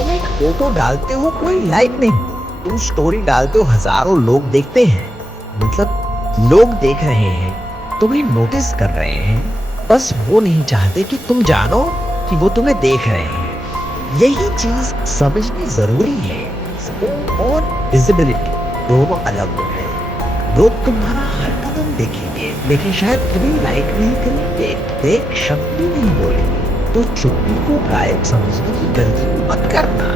तुम एक फोटो डालते हो कोई लाइक नहीं, तुम स्टोरी डालते हो हजारों लोग देखते हैं। मतलब लोग देख रहे हैं, तुम्हें नोटिस कर रहे हैं, बस वो नहीं चाहते कि तुम जानो कि वो तुम्हें देख रहे हैं। यही चीज समझनी जरूरी है। स्कोप और विजिबिलिटी दोनों अलग होते हैं। लोग तुम्हारा हर कदम देखेंगे, लेकिन शायद तुम्हें लाइक नहीं करेंगे, एक शब्द भी नहीं बोलेंगे। तो चुप्पी को गायब समझने की गलती मत करना।